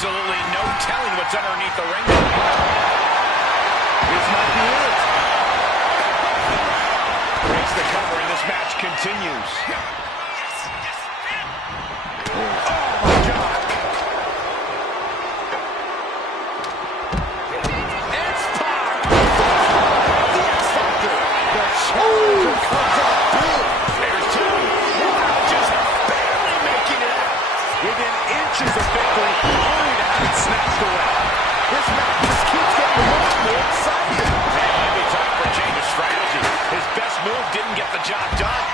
Absolutely no telling what's underneath the ring. This might be it. Breaks the cover, and this match continues. Oh, my God. It's Pac. The X-Factor. The challenger comes up big. There's two. Just barely making it out. Within inches of victory, only to have it snatched away. This match just keeps getting more and more exciting. It might be time for a change of strategy. His best move didn't get the job done.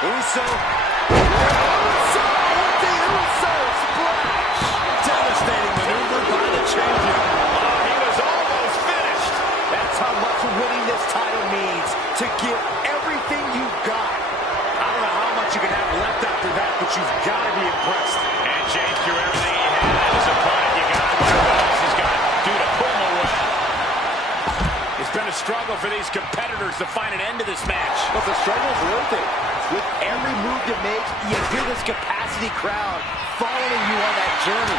Uso with the Uso splash. Devastating maneuver by the champion. Oh, he was almost finished. That's how much winning this title means. To give everything you've got. I don't know how much you can have left after that, but you've got to be impressed. And James threw everything he had at his opponent. You got to wonder what else he's got to do to pull him away. It's been a struggle for these competitors to find an end to this match. But the struggle's worth it. With every move you make, you hear this capacity crowd following you on that journey.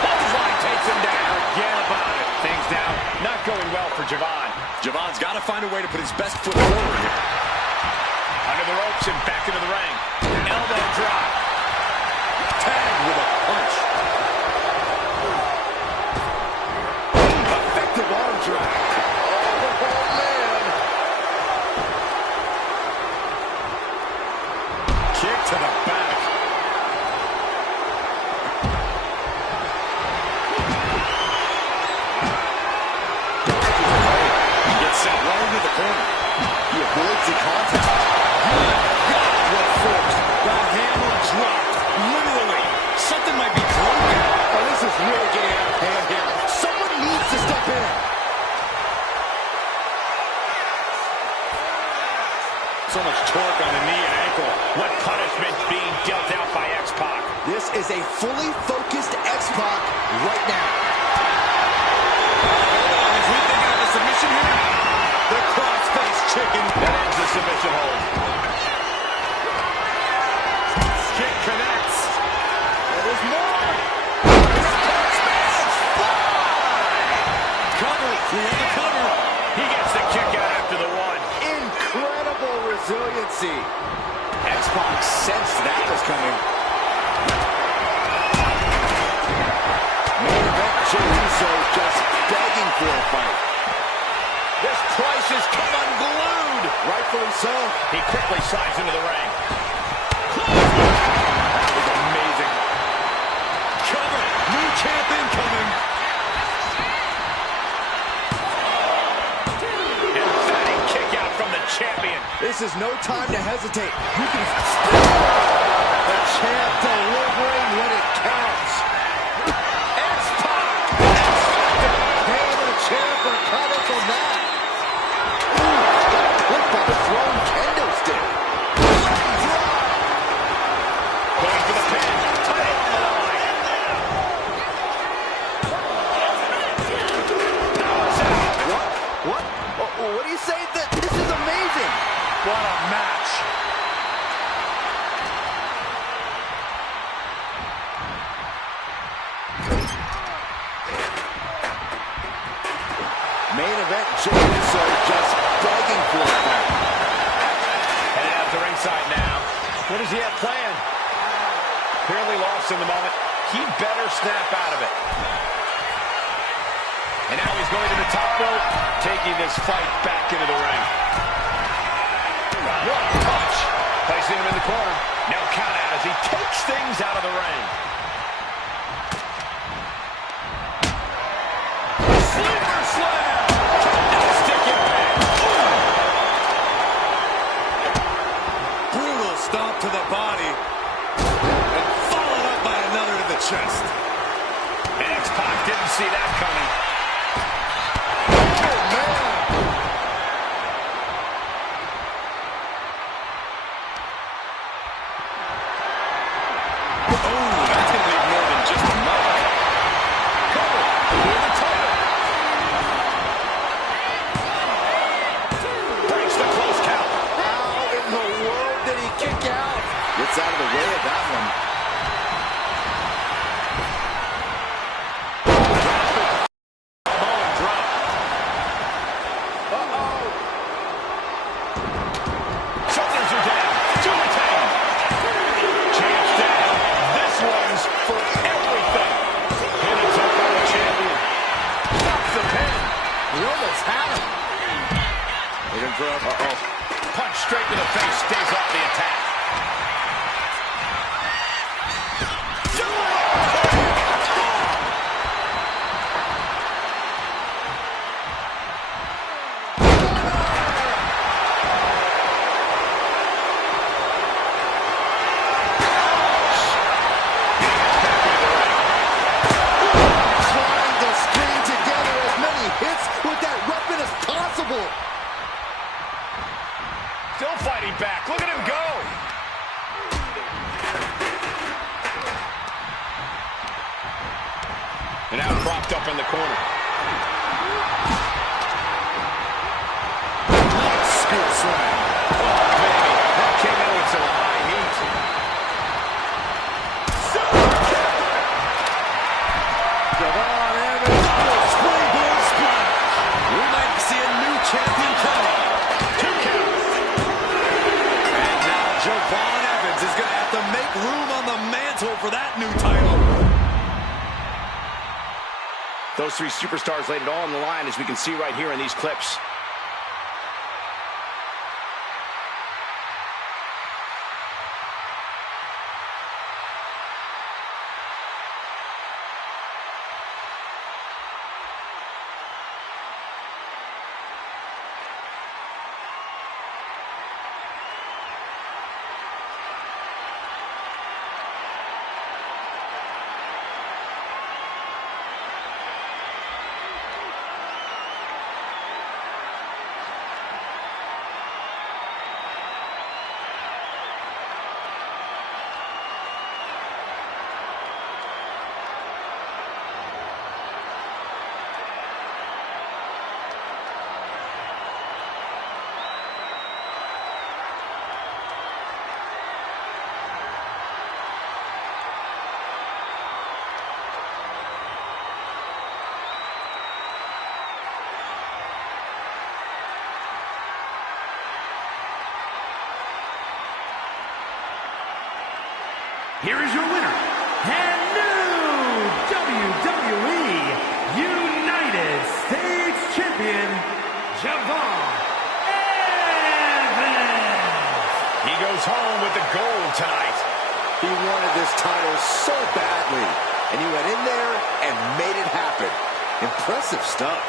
Clothesline takes him down. Forget about it. Things now not going well for Javon. Javon's got to find a way to put his best foot forward here. Under the ropes and back into the ring. Elbow drop. Tagged with a punch. Effective arm drag. Oh, man. Kick to the back. He gets set right into the corner. He avoids the contact. What force? The hammer drop. Literally. Something might be broken. Oh, this is really getting out of hand here. Someone needs to step in. So much torque on the knee and ankle. What punishment being dealt out by X-Pac? This is a fully focused X-Pac right now. Is he thinking of a submission here? The cross-face chicken. That ends the submission hold. Kick connects. There's more. Cover. We have the cover. He gets the kick out after the one. Incredible resiliency. X-Pac sensed that was coming. Main event, Jey Uso just begging for a fight. This Price has come unglued. Rightfully so. He quickly slides into the ring. That was amazing. Cover. New champ incoming. Emphatic kick out from the champion. This is no time to hesitate. You can spin. The champ delivering when it counts. X-Pac. Hey, the champ recovered from that. Ooh, look by the throwing kendo stick. Going for the pin. Title on the line. What do you say? This is amazing. What a match. Main event, Jey Uso just begging for a fight. Headed out to ringside now. What does he have planned? Clearly lost in the moment. He better snap out of it. And now he's going to the top rope, taking this fight back into the ring. What a punch. Placing him in the corner. Now count out as he takes things out of the ring. Sleeper slam. Stick impact. Brutal stomp to the body. And followed up by another to the chest. And X-Pac didn't see that coming. Gets out of the way of that one. straight to the face, stays off the attack. Still fighting back. Look at him go. And now propped up in the corner. Scoop slam. Oh, baby. That came in with some high heat. Javon Evans, springboard splash. We might see a new champion coming. Javon Evans is going to have to make room on the mantle for that new title. Those three superstars laid it all on the line, as we can see right here in these clips. Here is your winner, and new WWE United States Champion, Javon Evans. He goes home with the gold tonight. He wanted this title so badly, and he went in there and made it happen. Impressive stuff.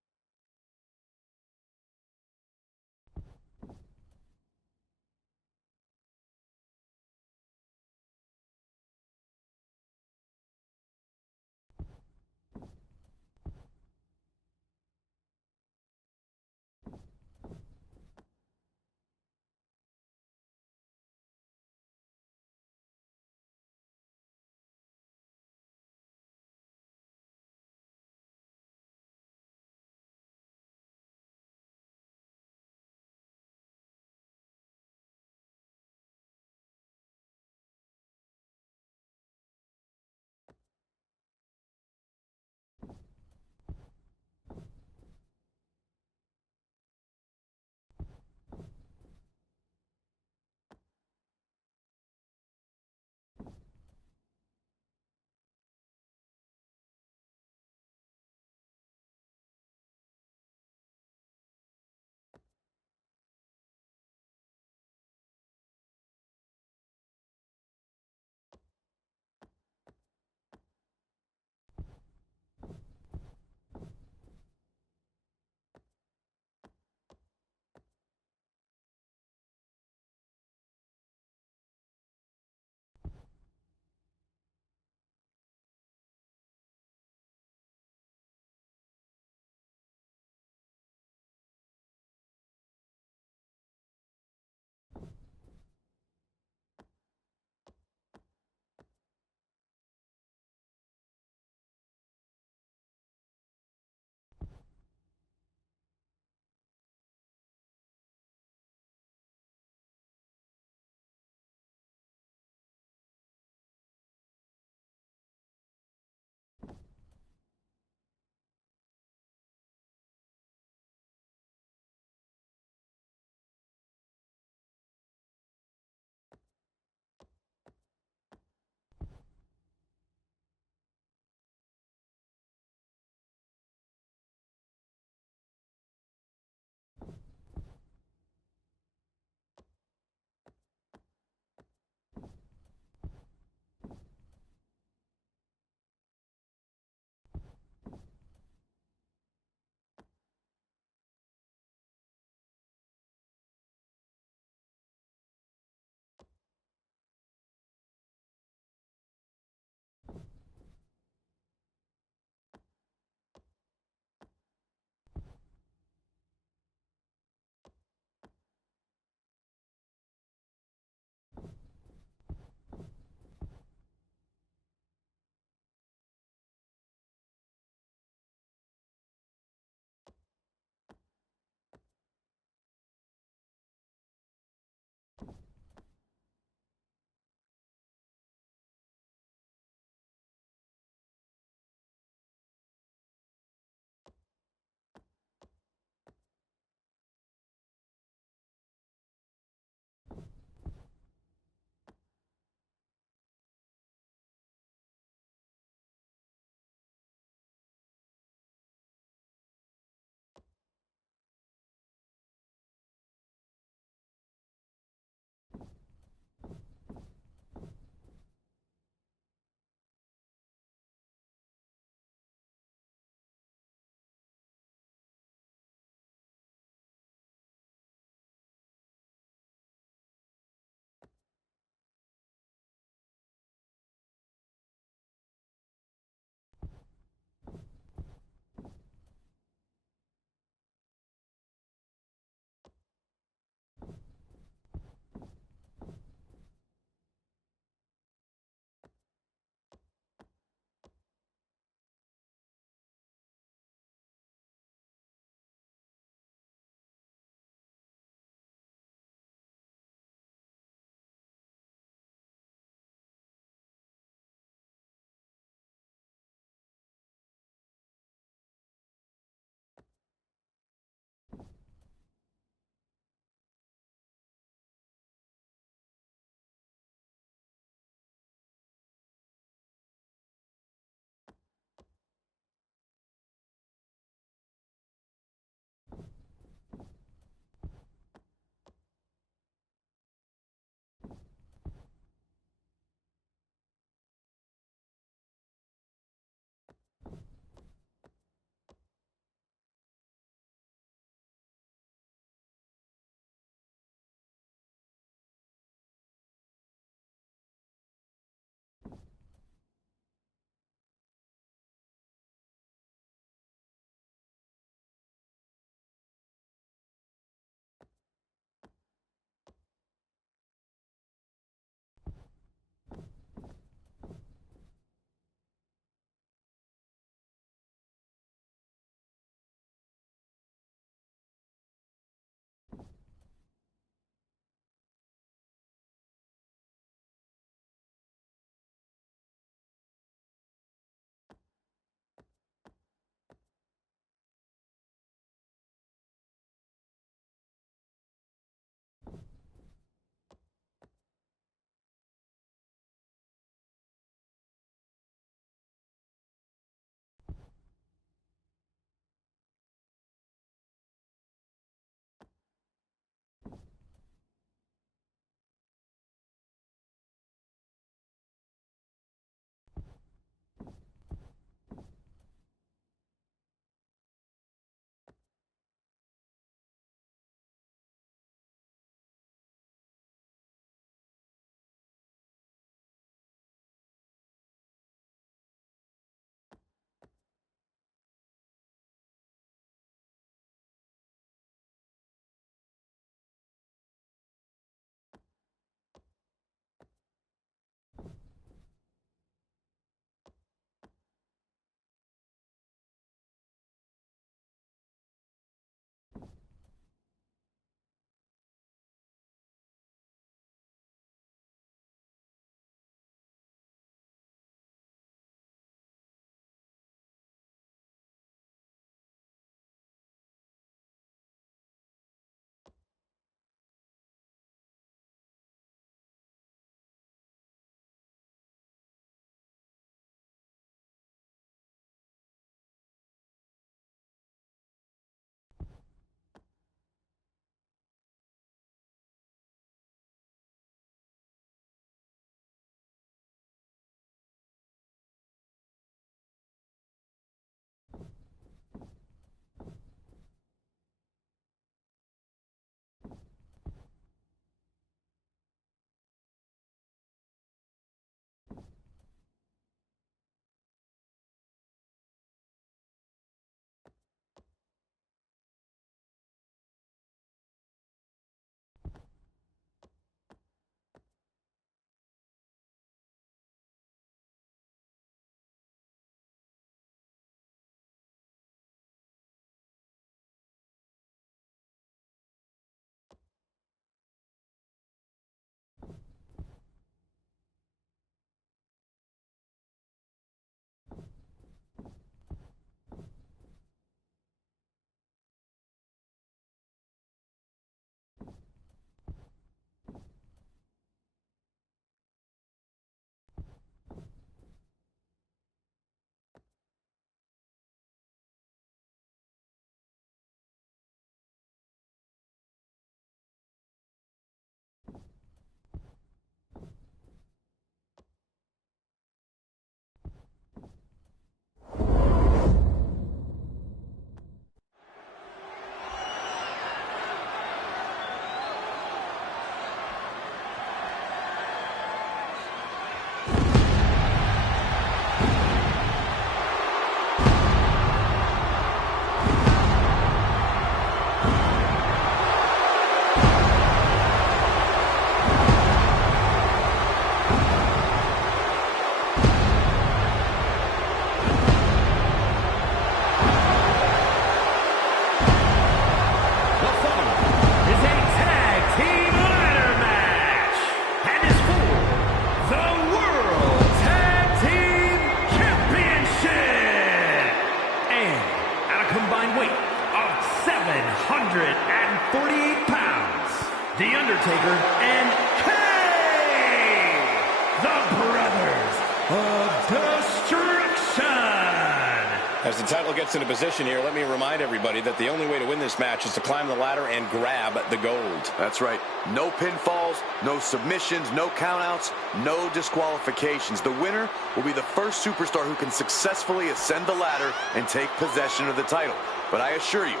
As the title gets into position here, let me remind everybody that the only way to win this match is to climb the ladder and grab the gold. That's right. No pinfalls, no submissions, no countouts, no disqualifications. The winner will be the first superstar who can successfully ascend the ladder and take possession of the title. But I assure you,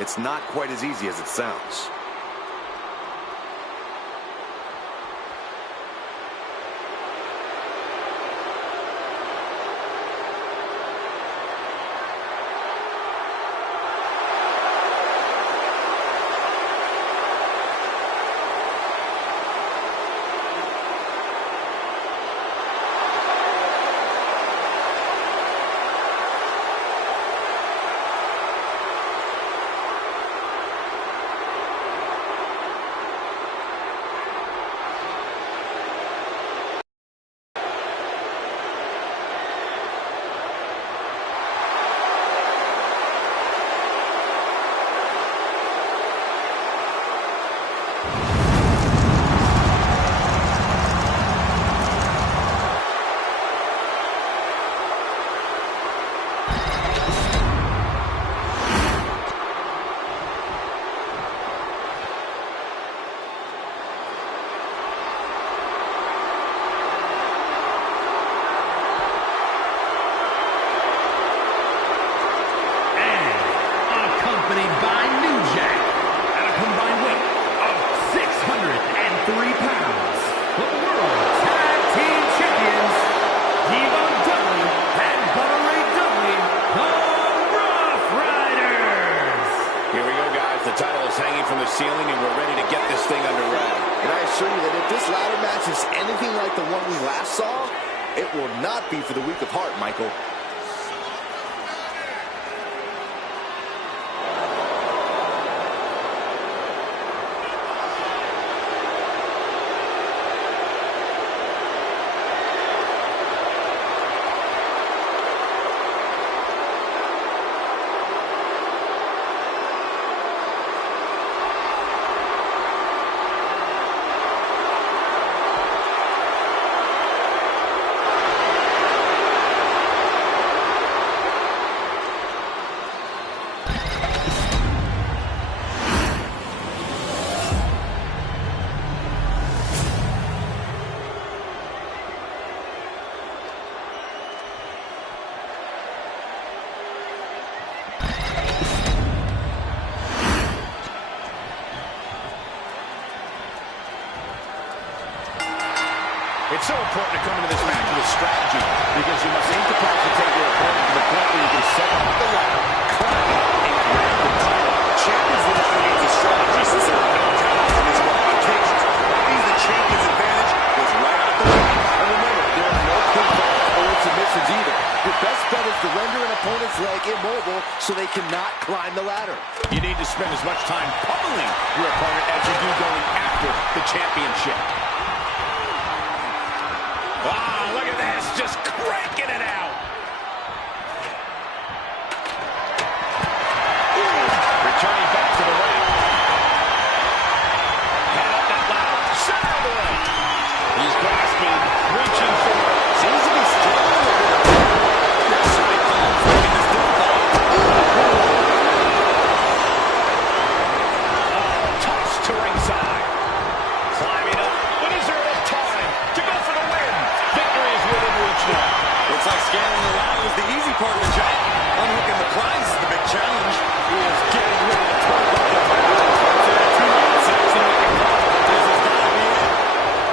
it's not quite as easy as it sounds. Ceiling, and we're ready to get this thing underway. And I assure you that if this ladder match is anything like the one we last saw, it will not be for the weak of heart, Michael. It's so important to come into this match with strategy because you must incapacitate your opponent to the point where you can set up the ladder, climb it, and grab the title. Champions will not need the strategy since there are no countouts in these qualifications. That means the champion's advantage was right out the way. And remember, there are no pinfalls or submissions either. Your best bet is to render an opponent's leg immobile so they cannot climb the ladder. You need to spend as much time pummeling your opponent as you do going after the championship. Ah, look at this, just cranking it out. Returning back to the ring. Head up that ladder, center of the ring. He's grasping, reaching for it. Seems to be struggling a bit. Yes, right palms making this difficult. Tossed to ringside. Climbing up, but is there enough time to go for the win? Victory is within reach now. Looks like scaling the ladder was the easy part of the job. Unhooking the prize is the big challenge. He is getting rid of the turnbuckle.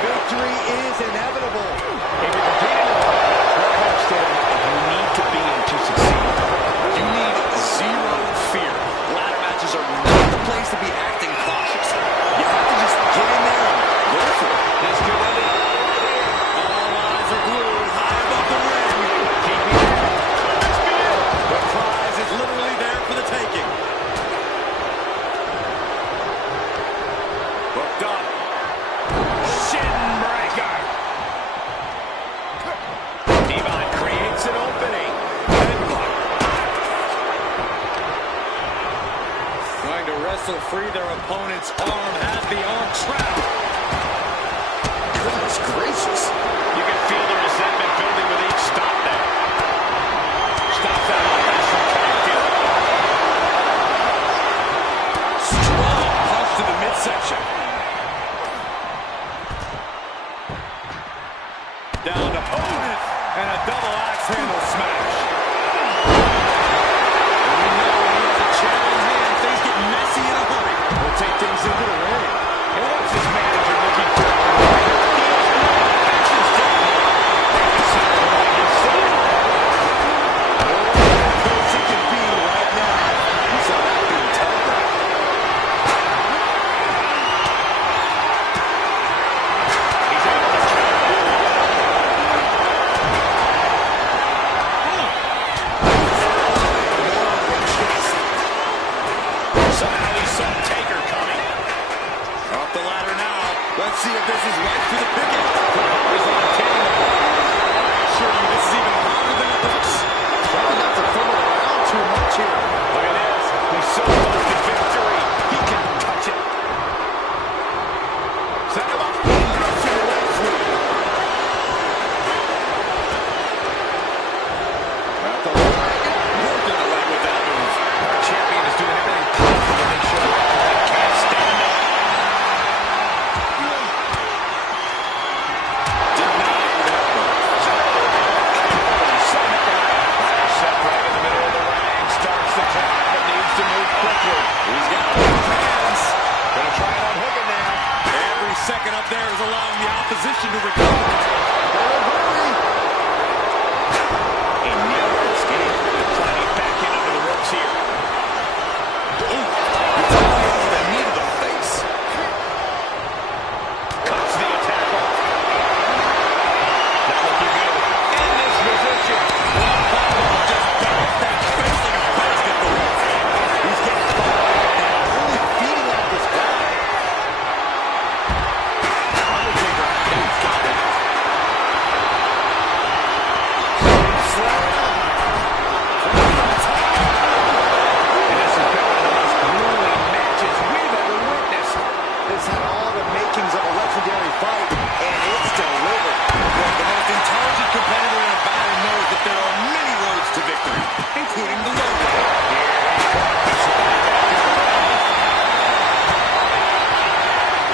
Victory is inevitable. If you're competing in life, what kind of state of mind you need to be in to succeed? You need zero fear. Ladder matches are not the place to be acting cautious. You have to just get in there and go for it. This could end it all right here. All eyes are glued high above the ring. Keeping it. Could this be it? The prize is literally there for the taking. Hooked up. Shin breaker. Devon creates an opening. Headbutt. Trying to wrestle free their opponent's arm, has the arm trapped. Goodness gracious. You can feel the resentment building with each stop there. Stops that offense. wrestling opponent. And a double axe handle smash. And we know when he has a chair in hand, things get messy in a hurry. We'll take things into the ring. And what's his manager looking for? He has no actions down here. And he sounds like he's saying, close it can be right now. He's not being telegraphed. He's able to counter. Somehow he saw Taker coming. Off the ladder now. Let's see if this is right for the picking. He's on the table. I assure you this is even harder than it looks. Trying not to throw it around too much here. Look at this. He's so close to victory. He can touch it. Set him up. He drops in the leg sweep. At the leg. Worked in the leg with that move. Our champion is doing everything possible to make sure he can't stand up. Denied with that move. Set right in the middle of the ring. Starts the climb, but needs to move quickly. He's got both hands. Gonna try and unhook it now. Every second up there is allowing the opposition to recover. He never escaped. Climbing back in under the ropes here. Ooh, retaliating with a knee to the face. Cuts the attack off. Not looking good. In this position. One ball just double that face like a basketball. He's getting fired up now. Really feeding off this guy. Undertaker has got it. Slam. And this has been one of the most grueling matches we've ever witnessed. This had all the makings of a legendary fight, and it's delivered. Look, the most intelligent competitor in a battle knows that there are many roads to victory, including the low road. Here he comes.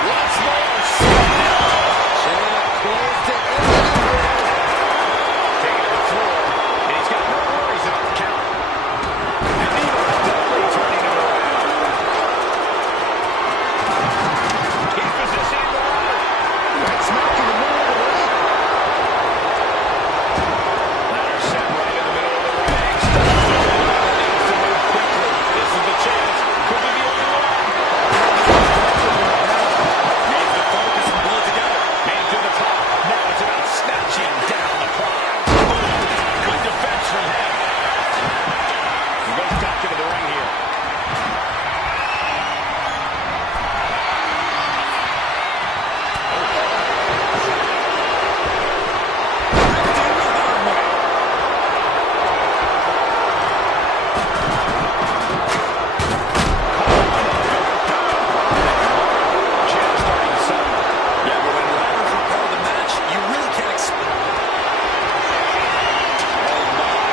Once more, Champ close to ending here. Taking to the floor, and he's got no worries about the count. And Evo definitely turning it around. He's positioning the ladder. Right smack in the middle of the ring. Ladder set right in the middle of the ring. Starts the climb, needs to move quickly. This is the chance. Could be the only one. Needs to focus and pull it together. Made to the top. Now it's about snatching down the prize. Good defense from him. He goes back into the ring here. Champ starting to settle. Yeah, but when ladders are part of the match, you really can't expect. Oh my.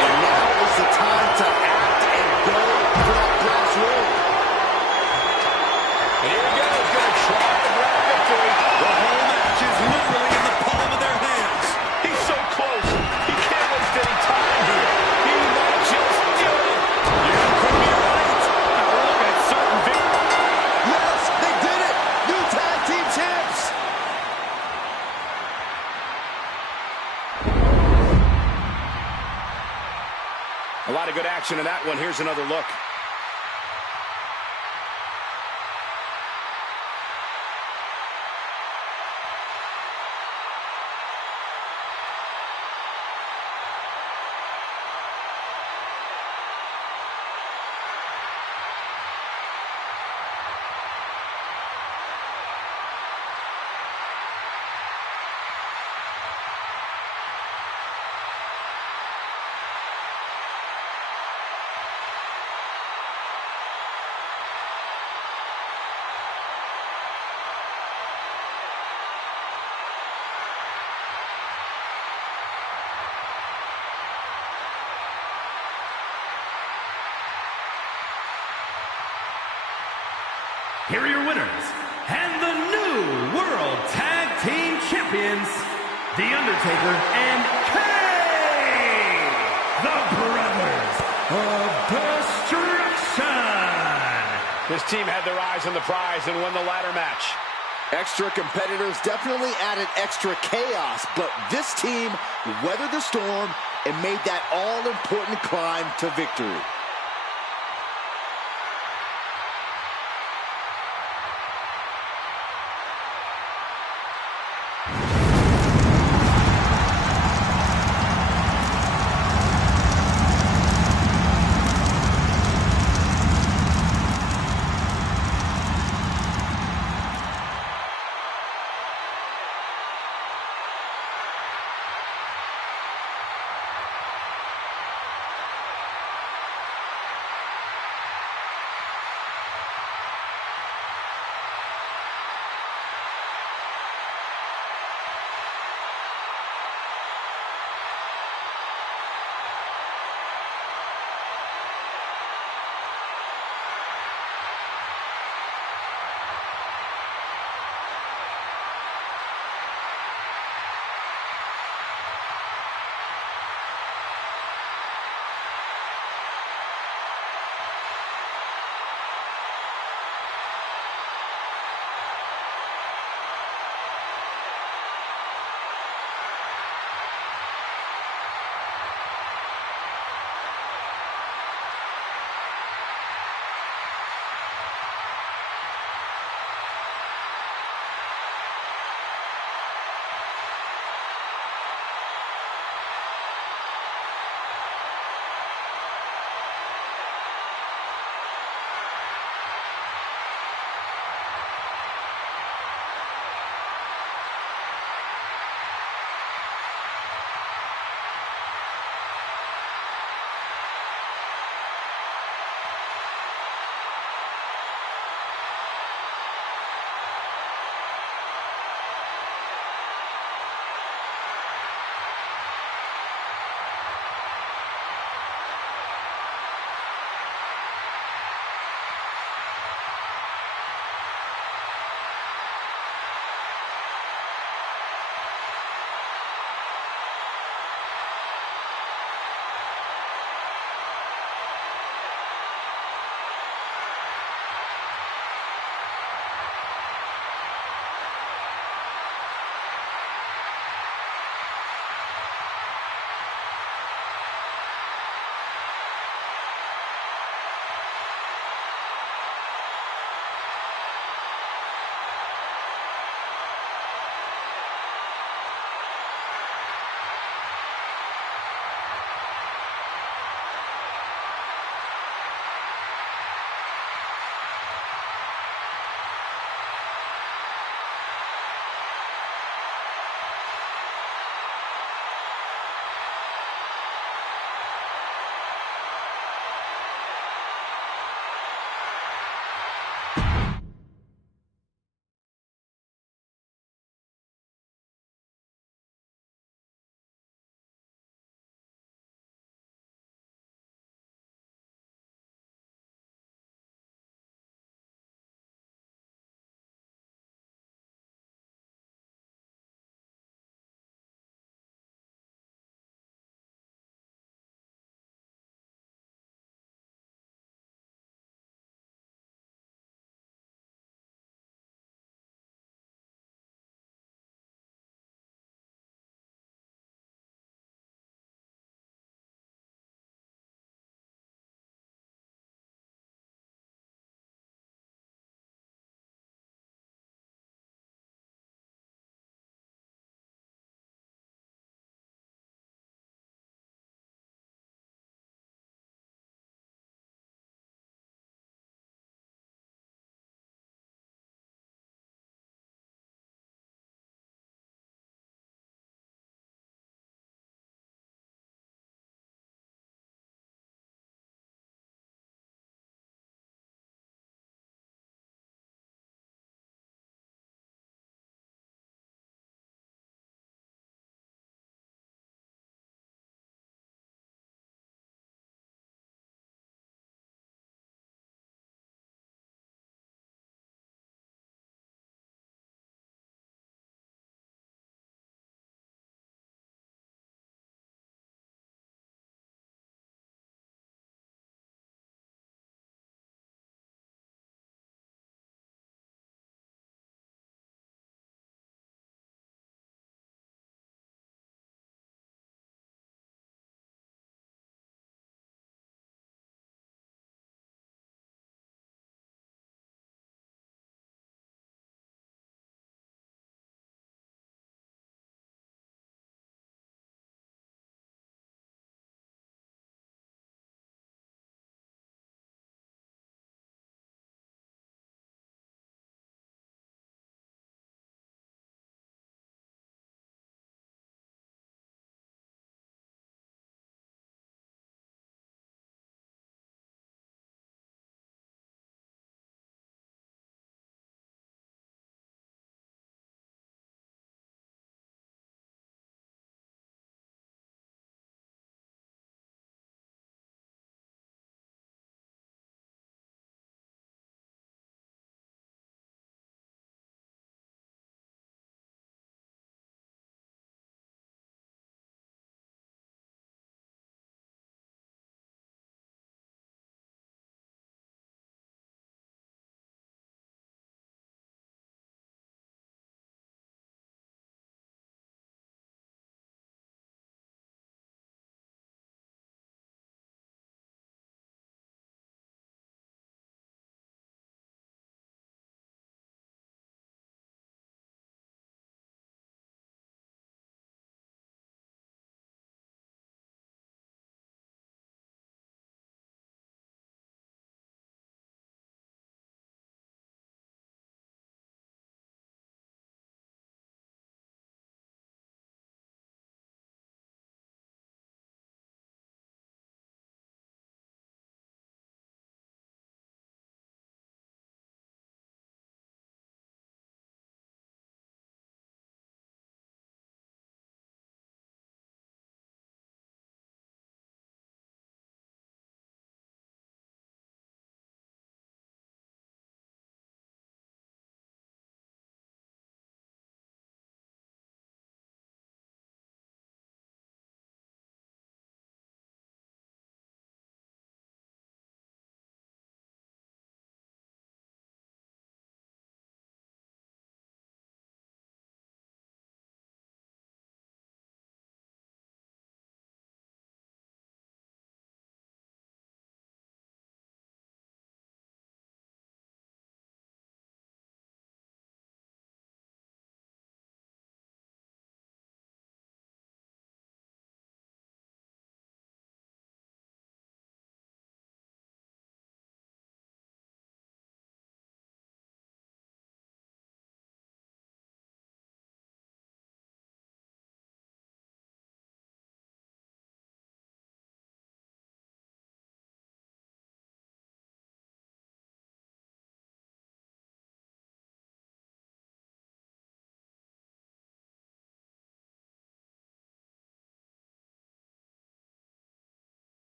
And now is the time to act and go for that glass ring. And here we go. He's going to try to grab victory. The whole match is literally in the palm of their hands. He's so close. He can't waste any time here. He might just do it. You could be right. Now we're looking at certain victory. Yes, they did it. New tag team champs. A lot of good action in that one. Here's another look. Here are your winners, and the new World Tag Team champions, The Undertaker and Kane, the Brothers of Destruction. This team had their eyes on the prize and won the ladder match. Extra competitors definitely added extra chaos, but this team weathered the storm and made that all-important climb to victory.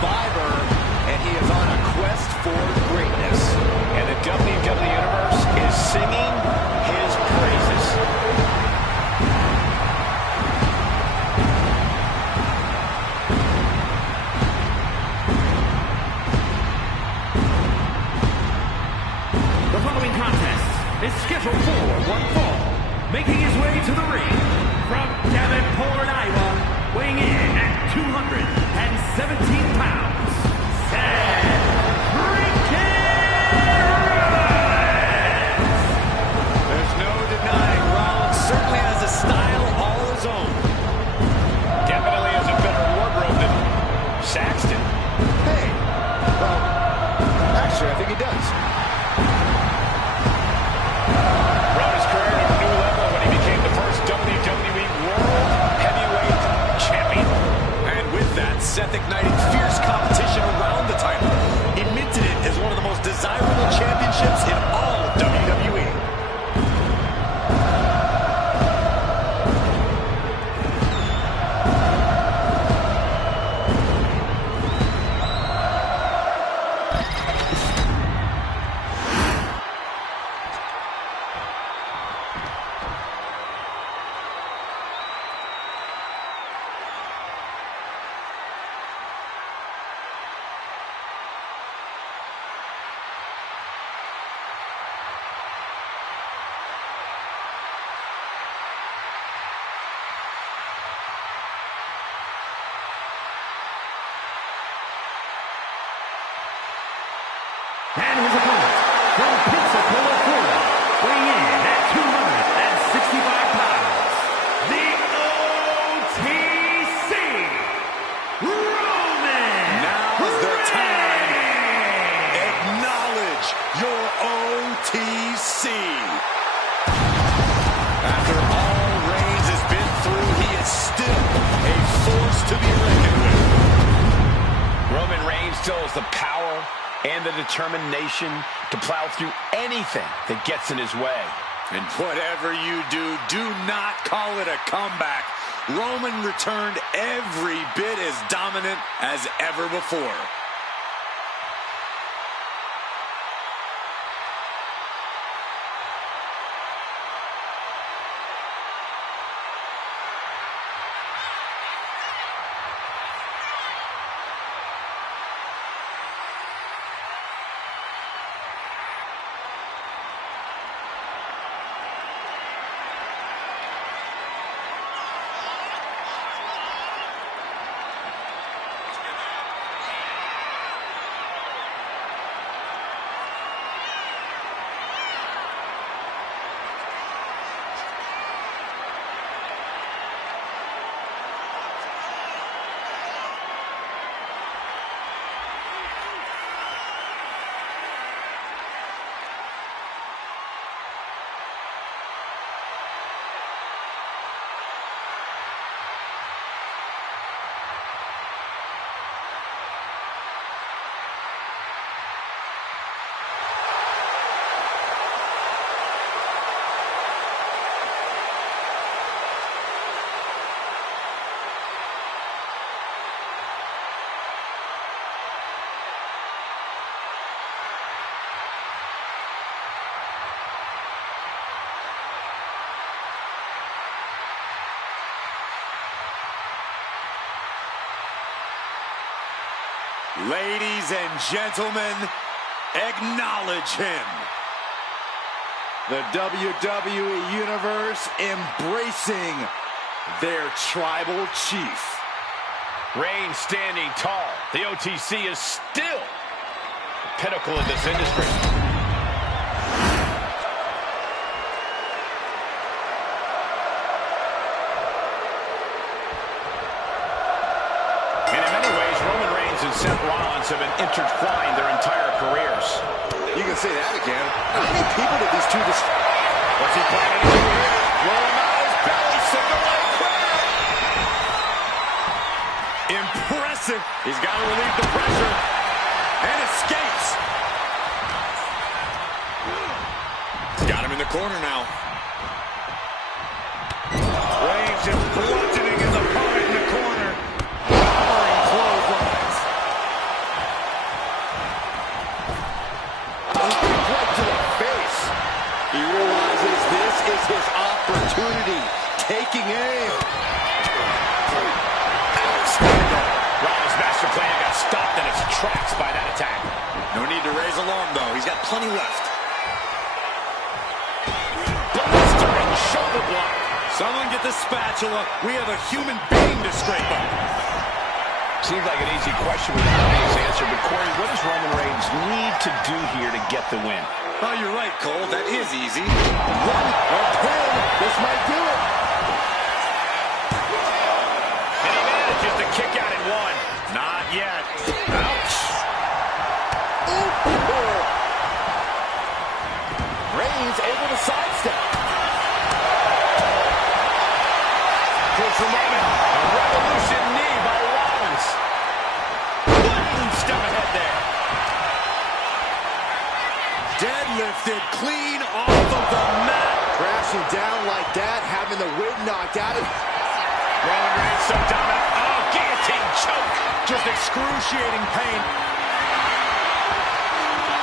survivor, and he is on a quest for greatness. And the WWE Universe is singing his praises. The following contest is scheduled for one fall. Making his way to the ring from Davenport, Iowa, weighing in at 217 pounds, Seth Rollins. There's no denying Rollins certainly has a style all his own. Definitely has a better wardrobe than Saxton. Hey, well, actually, I think he does. Brought his career to a new level when he became the first WWE World Heavyweight Champion. And with that, Seth ignited fierce competition around the title. He minted it as one of the most desirable championships in all of WWE. And his opponent from Pensacola, Florida, weighing in at 265 pounds, the OTC, Roman Now's the time. Reigns. Acknowledge your OTC. After all Reigns has been through, he is still a force to be reckoned with. Roman Reigns still has the power and the determination to plow through anything that gets in his way. And whatever you do, do not call it a comeback. Roman returned every bit as dominant as ever before. Ladies and gentlemen, acknowledge him. The WWE Universe embracing their tribal chief. Reigns standing tall. The OTC is still the pinnacle of this industry. And in many ways, Roman Reigns and Seth Rollins have been intertwined their entire careers. You can say that again. How many people did these two just... What's he planning to do here? Roll him out his belly, signal like crap. Impressive. He's got to relieve the pressure. And escapes. Got him in the corner now. Reigns is bludgeoning his opponent in the corner. Powering clotheslines. plenty left. Blistering shoulder block. Someone get the spatula. We have a human being to scrape up. Seems like an easy question with an obvious answer, but Corey, what does Roman Reigns need to do here to get the win? Oh, you're right, Cole. That is easy. One, a pin. This might do it. And he manages to kick out at one. Not yet. Ouch. Ooh. Reigns able to sidestep. Crucial moment. A revolution knee by Rollins. Boom! Step ahead there. Deadlifted clean off of the mat. Crashing down like that, having the wind knocked out of. Roman Reigns so dominant. Oh, guillotine choke. Just excruciating pain.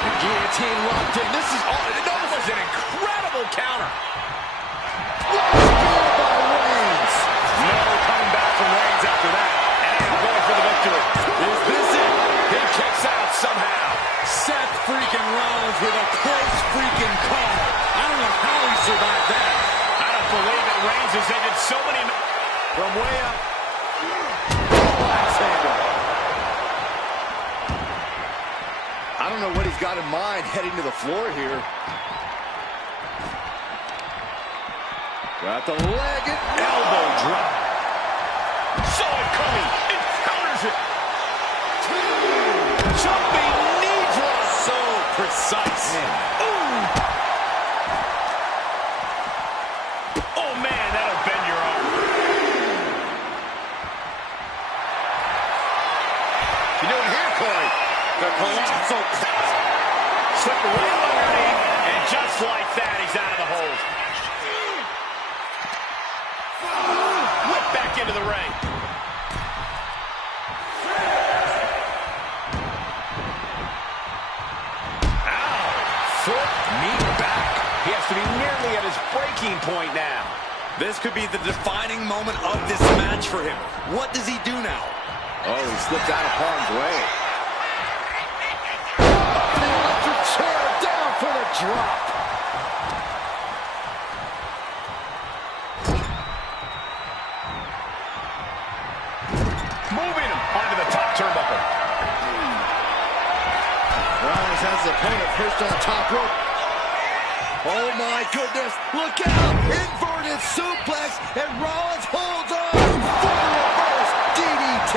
The guillotine locked in. This is all. That was an incredible counter. By Reigns. No coming back from Reigns after that. And going for the victory. Is this it? He kicks out somehow. Seth freaking Rollins with a close freaking call. I don't know how he survived that. I don't believe it. Reigns has ended so many from way up. I don't know what he's got in mind heading to the floor here. Got the leg and Elbow drop. Saw it coming. It counters it. Jumping knee drop. So precise. Ooh. Oh, man, that'll bend your arm. You doing here, Corey? The colossal. Slipped right underneath, and just like that, he's out of the hold. Whip back into the ring. Ow! Foot, knee back. He has to be nearly at his breaking point now. This could be the defining moment of this match for him. What does he do now? oh, he slipped out of harm's way. The electric chair down for the drop. Moving him onto the top turnbuckle. Rollins has his opponent perched on the top rope. Oh my goodness, look out! Inverted suplex, and Rollins holds on for the reverse DDT.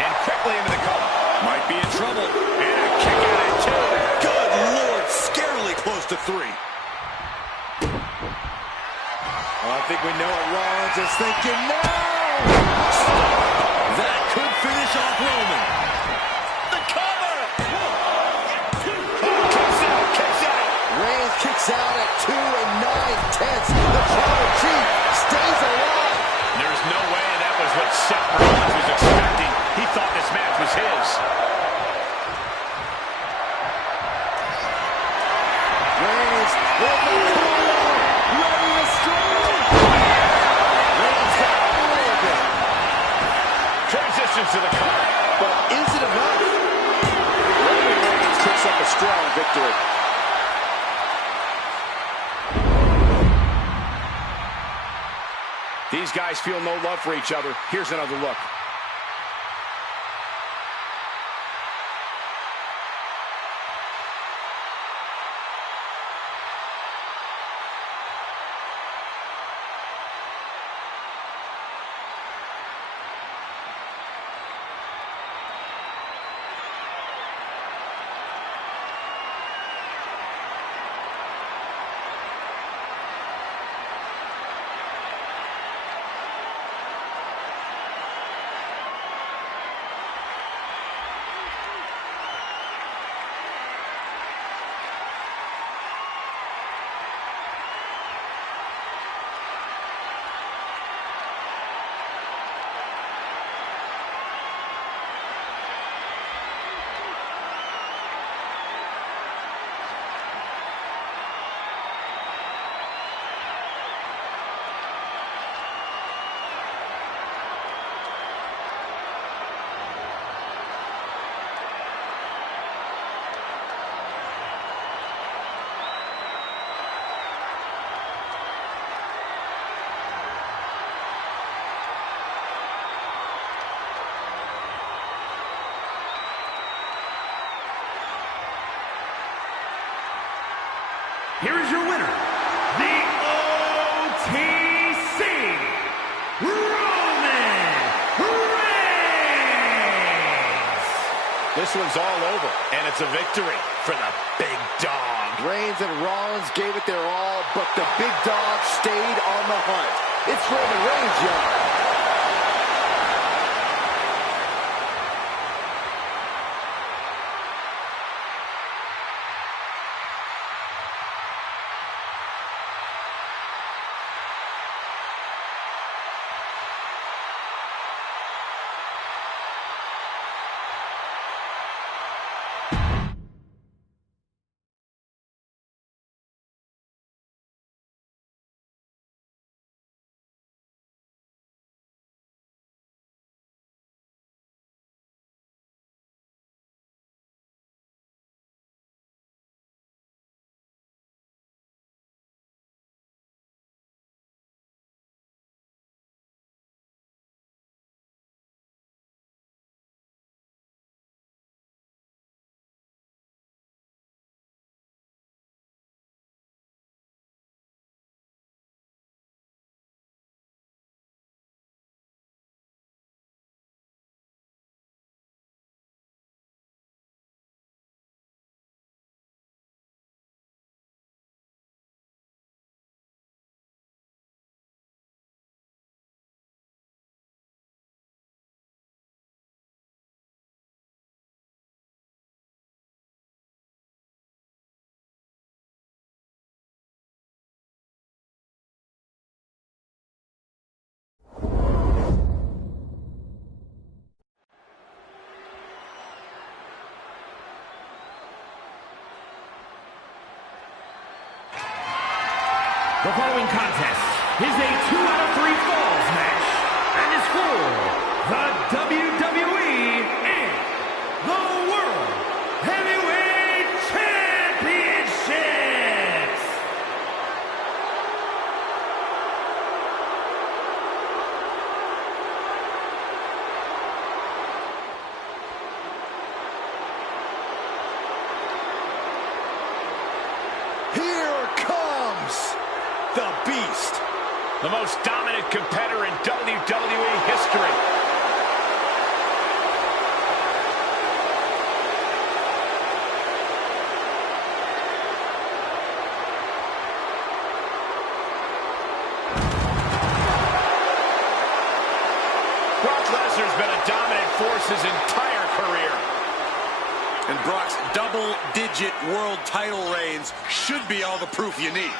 And quickly into the cover. Might be in trouble. And a kick out at two. Good Lord, scarily close to 3. Well, I think we know what Rollins is thinking now. That could finish off Roman. The cover! Kicks out, kicks out. Reigns kicks out at 2 and 9/10. The Tribal Chief stays alive. There's no way that was what Seth Rollins was expecting. He thought this match was his. Reigns with the corner, ready to strike. Reigns got a little bit, Transitions to the cover. but is it enough? Roman Reigns picks up a strong victory. These guys feel no love for each other. Here's another look. This one's all over, and it's a victory for the big dog. Reigns and Rollins gave it their all, but the big dog stayed on the hunt. It's Roman Reigns' yard. The following contest is a 2 out of 3 falls match and is for the WWE and the World Heavyweight Championships. Here comes the Beast. The most dominant competitor in WWE history. Brock Lesnar's been a dominant force his entire career. And Brock's double-digit world title reigns should be all the proof you need.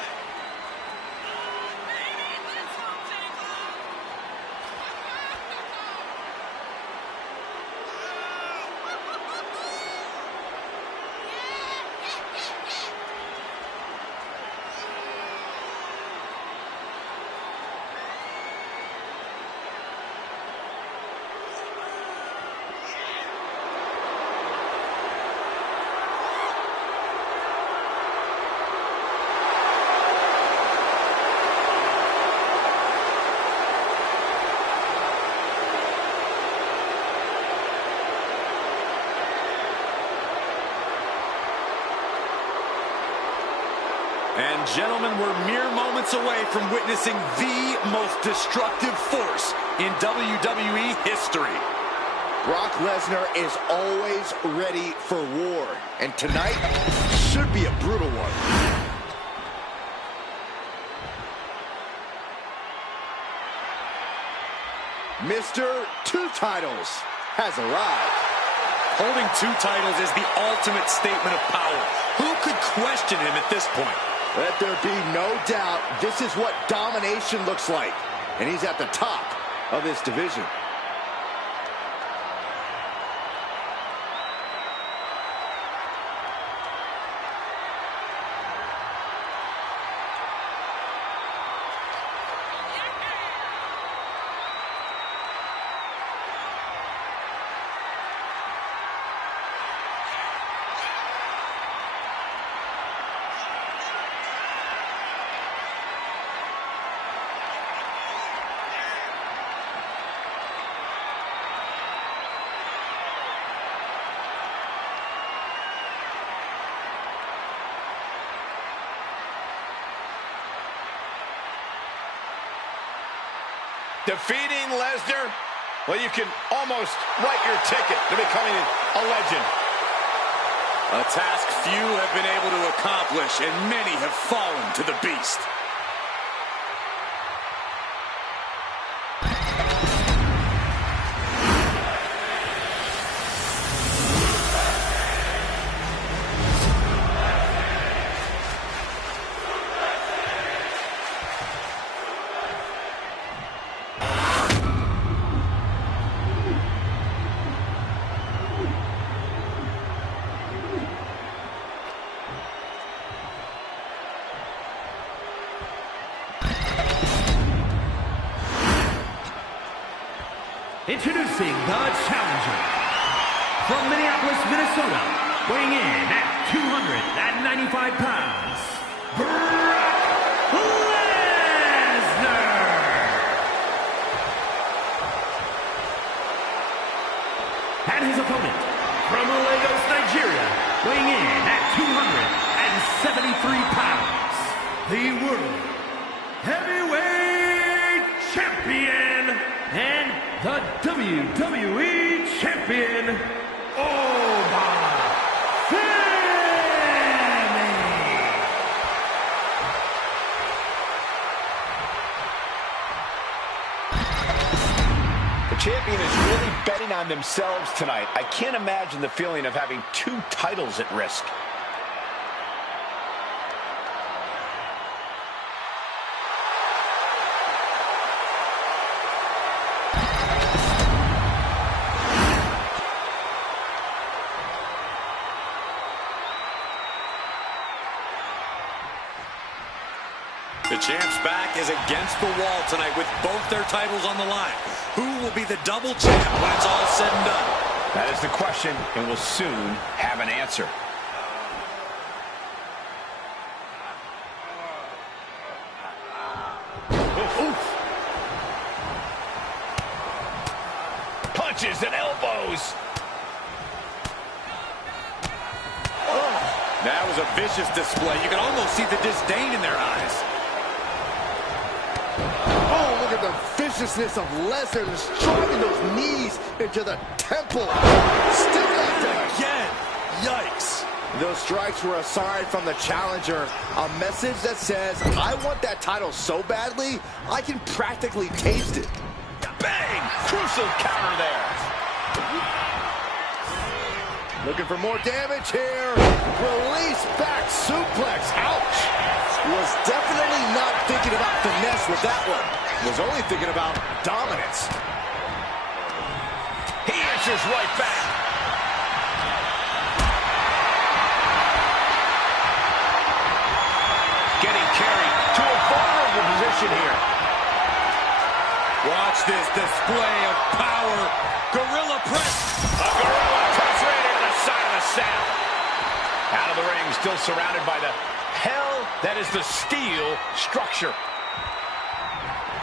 And gentlemen, we're mere moments away from witnessing the most destructive force in WWE history. Brock Lesnar is always ready for war, and tonight should be a brutal one. Mr. Two Titles has arrived. Holding 2 titles is the ultimate statement of power. Who could question him at this point? Let there be no doubt, this is what domination looks like, and he's at the top of this division. Defeating Lesnar Well, you can almost write your ticket to becoming a legend. A task few have been able to accomplish, and many have fallen to the beast. Introducing the challenger from Minneapolis, Minnesota, weighing in at 295 pounds, Brock Lesnar. And his opponent from Lagos, Nigeria, weighing in at 273 pounds, the World Heavyweight Champion and the WWE Champion, Omar. The champion is really betting on themselves tonight. I can't imagine the feeling of having 2 titles at risk. The champ's back is against the wall tonight with both their titles on the line. Who will be the double champ when it's all said and done? That is the question, and we'll soon have an answer. Oof. Punches and elbows. That was a vicious display. You can almost see the disdain in their eyes. Oh, look at the viciousness of Lesnar just driving those knees into the temple. Still after Again. Yikes. those strikes were a sign from the challenger. A message that says, I want that title so badly, I can practically taste it. Bang! Crucial counter there. Looking for more damage here. Release back suplex. Ouch. Was definitely not thinking about finesse with that one. Was only thinking about dominance. He answers right back. Getting carried to a vulnerable position here. Watch this display of power. Gorilla press. A gorilla press right into the side of the saddle. Out of the ring, still surrounded by the hell that is the steel structure.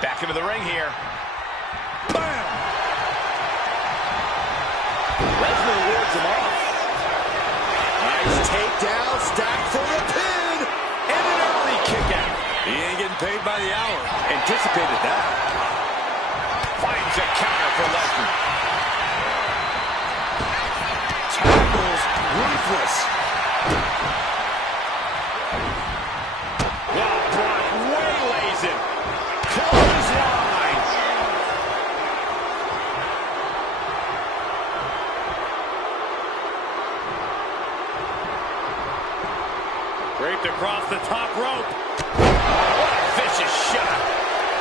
Back into the ring here. Bam! Lesnar wards him off. Nice takedown, stacked for the pin. And an early kick out. He ain't getting paid by the hour. Anticipated that. Finds a counter for Lesnar. Tackles ruthless. Wow, Brock waylays him. Clothesline. Draped across the top rope. What a vicious shot.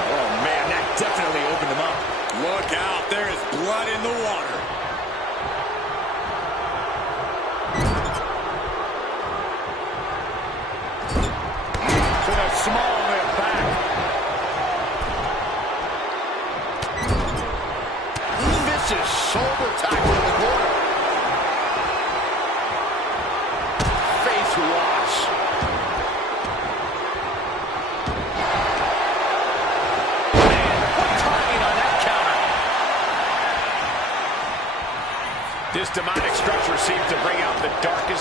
Oh, man, that definitely opened him up. Look out. There is blood in the water. To the small of their back. Vicious shoulder tackle in the corner. Face wash. Man, what timing on that counter.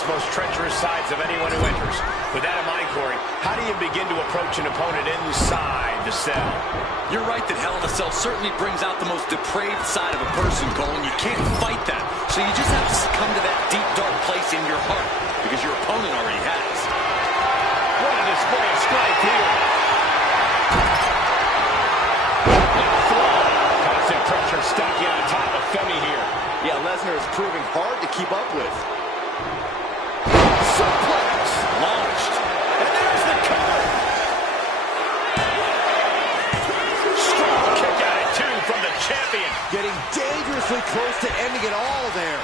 most treacherous sides of anyone who enters. With that in mind, Corey, how do you begin to approach an opponent inside the cell? You're right that Hell in a Cell certainly brings out the most depraved side of a person, Cole, and you can't fight that. So you just have to succumb to that deep, dark place in your heart, because your opponent already has. What a display of strength here. Constant pressure stacking on top of Femi here. Yeah, Lesnar is proving hard to keep up with. Suplex Launched. And there's the cover. Strong kick out at 2 from the champion. getting dangerously close to ending it all there.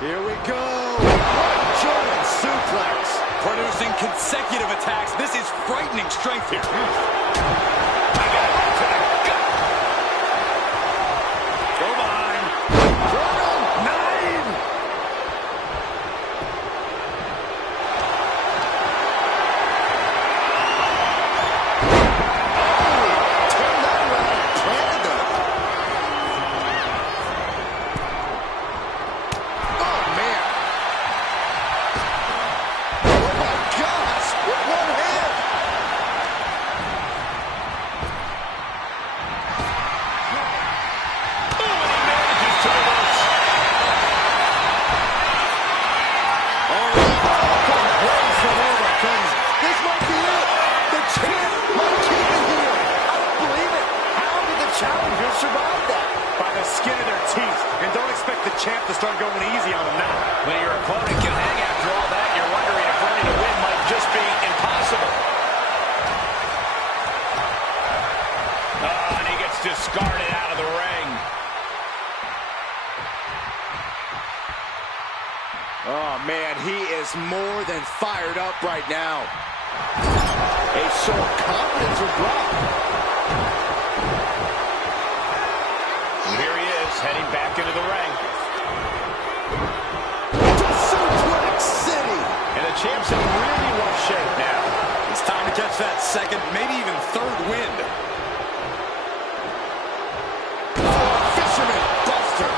Here we go. German suplex. Producing consecutive attacks. This is frightening strength here. Go behind. German 9. Turn that around and planted them. Oh, man. Oh, my gosh. With one hand. This might be it. The champ might keep it here. I don't believe it. How did the challengers survive that? By the skin of their teeth. And don't expect the champ to start going easy on them now. When your opponent can hang after all that, you're wondering if running a win might just be impossible. And he gets discarded out of the ring. Oh, man, he is more than fired up right now. A show of confidence with Brock. And here he is, heading back into the ring. To Suplex City. And the champ's in really rough shape now. It's time to catch that second, maybe even third wind. Fisherman Buster.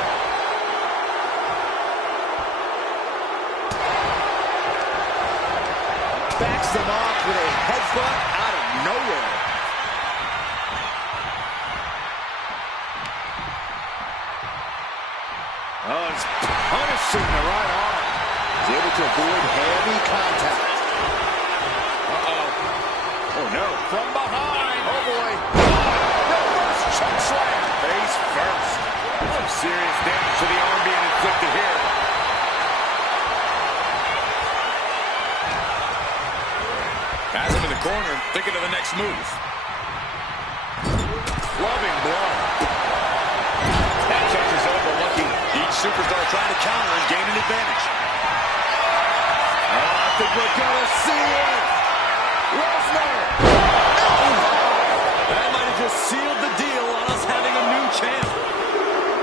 Backs them off with a headbutt out of nowhere. Oh, it's punishing the right arm. He's able to avoid heavy contact. Uh-oh. Oh, no. From behind. Oh, boy. Reverse choke slam. Face first. Some serious damage to the arm being inflicted here. Has him in the corner, thinking of the next move. Loving blow. That catch is overlooking. Each superstar trying to counter and gain an advantage. I think we're gonna see it. Lesnar. That might have just sealed the deal on us having a new champ.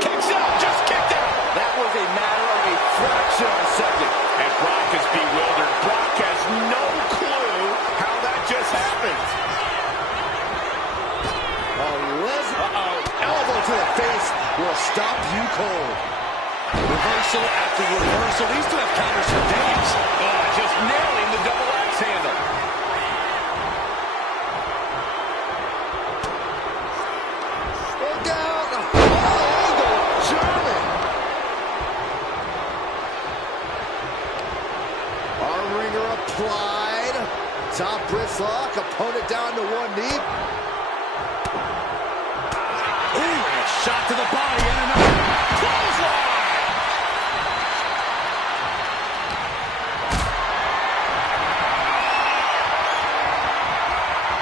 Kicks out, just kicked out. That was a matter of a fraction of a second. And Brock is bewildered. Brock has no clue how that just happened. Elbow to the face will stop you cold. Reversal after reversal. These two have counters for days. Just nailing the double axe handle. Look out! Oh, angle, German. Arm wringer applied. Top wrist lock. Opponent down to one knee. Ooh, and a shot to the body and another. Clothesline!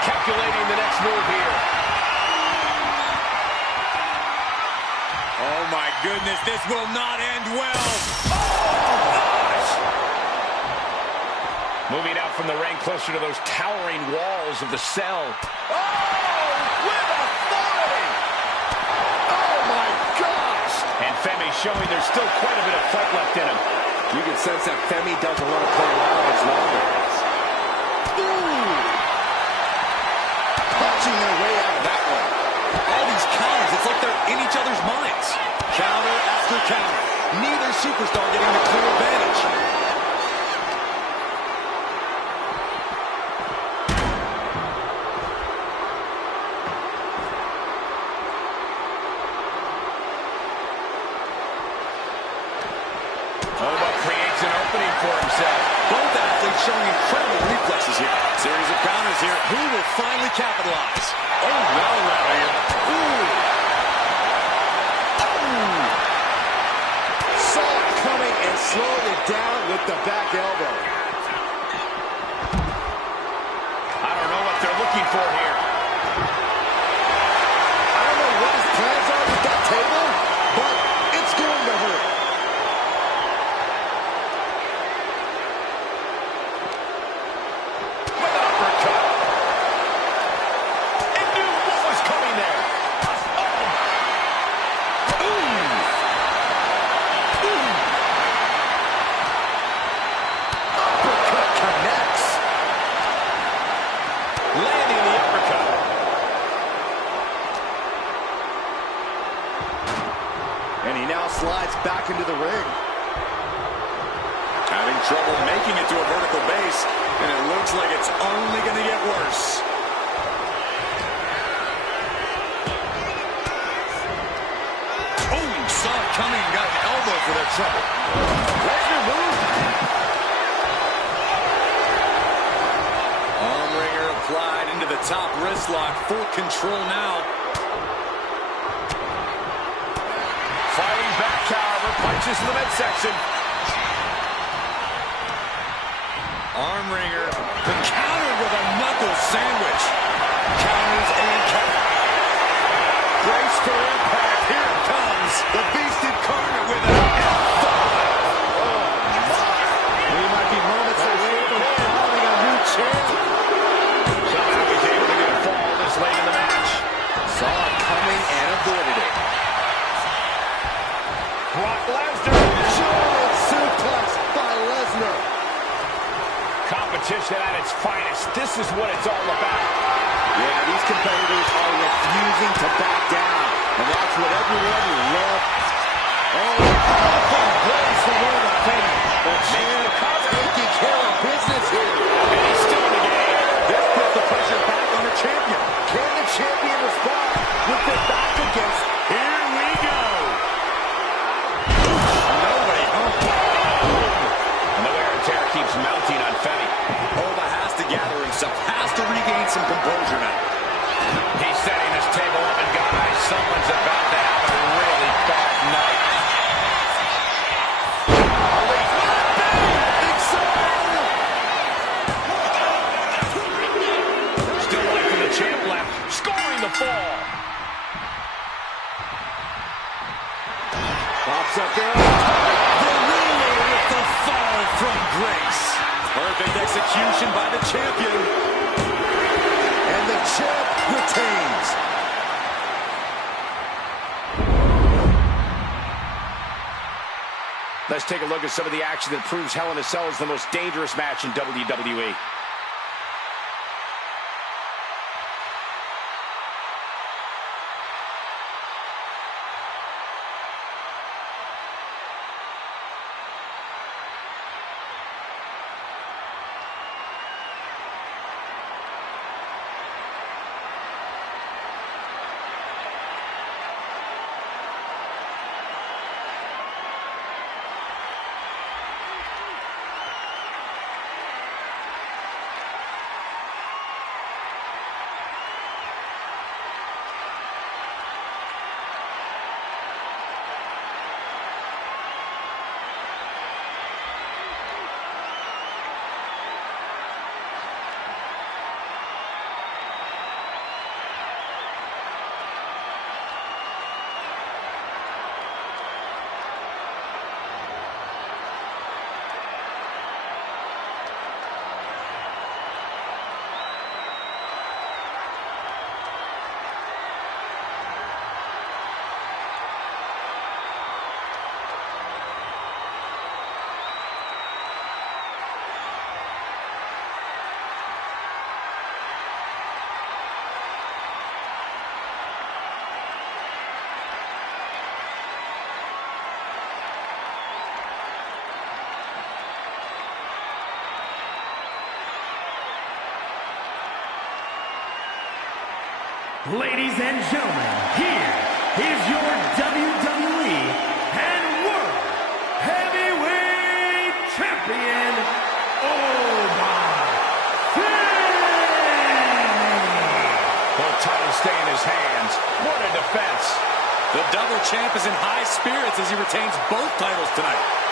Calculating the next move here. Oh my goodness, this will not end well. Moving out from the ring closer to those towering walls of the cell. With authority! Oh my gosh! And Femi showing there's still quite a bit of fight left in him. You can sense that Femi doesn't want to play around much longer. Ooh! Punching their way out of that one. All these counters, it's like they're in each other's minds. Counter after counter. Neither superstar getting the clear advantage. Creates an opening for himself. Both athletes showing incredible reflexes here. Series of counters here. Who will finally capitalize? Oh, well, right here. Ooh. Ooh. Saw it coming and slowed it down with the back elbow. I don't know what they're looking for here. I don't know what his plans are with that table, but it's going to hurt. Slides back into the ring. Having trouble making it to a vertical base, and it looks like it's only going to get worse. Oh, saw it coming and got an elbow for that trouble. Lesnar move. Arm wringer applied into the top wrist lock. Full control now. Fighting back, however, punches in the midsection. Arm wringer, the counter with a knuckle sandwich. Counters and counters. Brace for impact. Here it comes. The beast incarnate with an F5. Oh, my. We might be moments away from crowning a new champ. Somehow he's able to get a fall this late in the match. Saw it coming and avoided it. Brock Lesnar. Giant suplex by Lesnar. Competition at its finest. This is what it's all about. Yeah, these competitors are refusing to back down. And that's what everyone loves. Oh, powerful place from one of the fans. The champ taking care of business here. And he's still in the game. This puts the pressure back on the champion. Can the champion respond with their back against? Here we go. And the wear and tear keeps mounting on Fetty. Oba has to gather himself, has to regain some composure now. He's setting this table up, and guys, someone's about to have a really bad night. Still liking the champ left, scoring the fall. Pops up there. The ruler with the fall from grace. Perfect execution by the champion. And the champ retains. Let's take a look at some of the action that proves Hell in a Cell is the most dangerous match in WWE. Ladies and gentlemen, here is your WWE and World Heavyweight Champion, Both titles stay in his hands. What a defense. The double champ is in high spirits as he retains both titles tonight.